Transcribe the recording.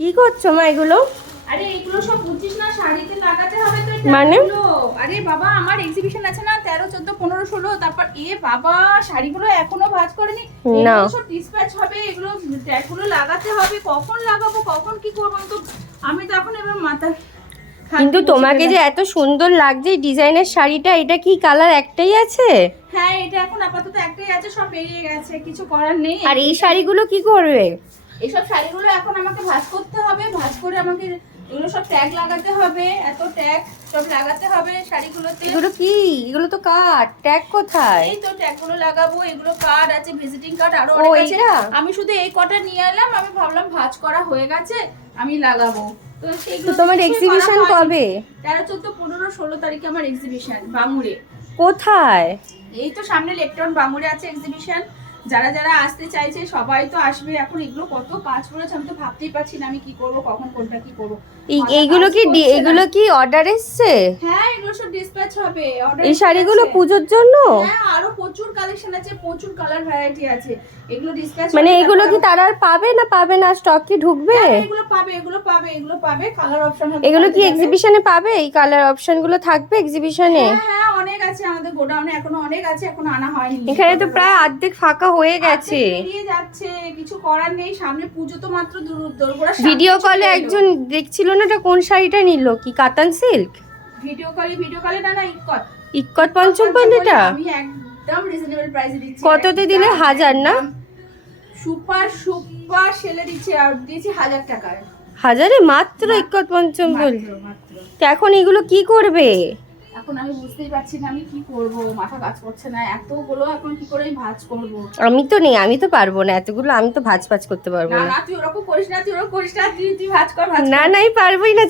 কি করছো মা এগুলো? আরে এগুলো সব বুঝছিস না, শাড়িতে লাগাতে হবে তো। মানে আরে বাবা, আমার এক্সিবিশন আছে না 13, 14, 15, 16। তারপর বাবা, শাড়িগুলো এখনো ভাঁজ করেনি। না এগুলো সব ডিসপ্যাচ হবে, এগুলো ট্যাগগুলো লাগাতে হবে। কখন লাগাবো, কখন কি করবো, তো আমি তো এখন এবার মাথা। কিন্তু তোমাকে যে এত সুন্দর লাগছে এই ডিজাইনের শাড়িটা, এটা কি কালার একটাই আছে? হ্যাঁ, এটা এখন আপাতত একটাই আছে, সব বেরিয়ে গেছে, কিছু করার নেই। আর এই শাড়িগুলো কি করবে? এইসব শাড়িগুলো এখন আমাকে ভাঁজ করতে হবে, ভাঁজ করে আমাকে এগুলো সব ট্যাগ লাগাতে হবে, এত ট্যাগ সব লাগাতে হবে শাড়িগুলোতে। এগুলো কি? এগুলো তো কার্ড, ট্যাগ কোথায়? এই তো ট্যাগগুলো লাগাবো, এগুলো কার্ড আছে, ভিজিটিং কার্ড আরো ও, অনেক আছে। এইটা? আমি শুধু এই কটা নিয়ে এলাম, আমি ভাবলাম ভাঁজ করা হয়ে গেছে, আমি লাগাবো। তো তো সেইগুলো তোমার এক্সিবিশন কবে? 13, 14, 15, 16 তারিখে আমার এক্সিবিশন বামুড়ে। কোথায়? এই তো সামনে লেকটাউন বামুড়ে আছে এক্সিবিশন। যারা যারা আসতে চাইছে সবাই তো আসবে। এখন এগুলো কত কাজ পড়েছে, আমি তো ভাবতেই পারছি না আমি কি করব, কখন কোনটা কি করব। এইগুলো কি অর্ডার এসছে? হ্যাঁ, এগুলো সব ডিসপ্যাচ হবে, অর্ডার। এই শাড়িগুলো পূজোর জন্য? হ্যাঁ, আরো প্রচুর কালেকশন আছে, প্রচুর কালার ভ্যারাইটি আছে। এগুলো ডিসপ্যাচ মানে এগুলো কি তারা আর পাবে না পাবে না, স্টক কি ঢুকবে? এগুলো পাবে, এগুলো পাবে, এগুলো পাবে, কালার অপশন হবে। এগুলো কি এক্সিবিশনে পাবে? এই কালার অপশন গুলো থাকবে এক্সিবিশনে? হ্যাঁ হ্যাঁ, অনেক আছে আমাদের গোডাউনে, এখনো অনেক আছে, এখনো আনা হয়নি। এখানে তো প্রায় অর্ধেক ফাঁকা হয়ে গেছে। বেরিয়ে যাচ্ছে, কিছু করার নেই, সামনে পুজো তো মাত্র দোরগোড়া। ভিডিও কলে একজন দেখছিল না, এটা কোন শাড়িটা নিল, কি কাতান সিল্ক? ভিডিও কলে না না, ইক্কত পঞ্চম পাল্লিটা আমি একদম রিজনেবল প্রাইসে দিচ্ছি। কততে দিলে? 1000 না? সুপার সুপার সেলে দিচ্ছি, আর দিয়েছি 1000 টাকায়। 1000-এ মাত্র ইক্কত পঞ্চম বল। মাত্র। তো এখন এগুলো কি করবে? এখন আমি বুঝতেই পারছি না আমি কি করব, মাথা কাজ করছে না, এতগুলো এখন কি করে আমি ভাঁজ করব। আমি তো নেই, আমি তো পারবো না এতগুলো, আমি তো ভাজ করতে পারবো না না। না, তুই ওরকম করিস না, তুই ভাঁজ কর, না নাই পারবোই না।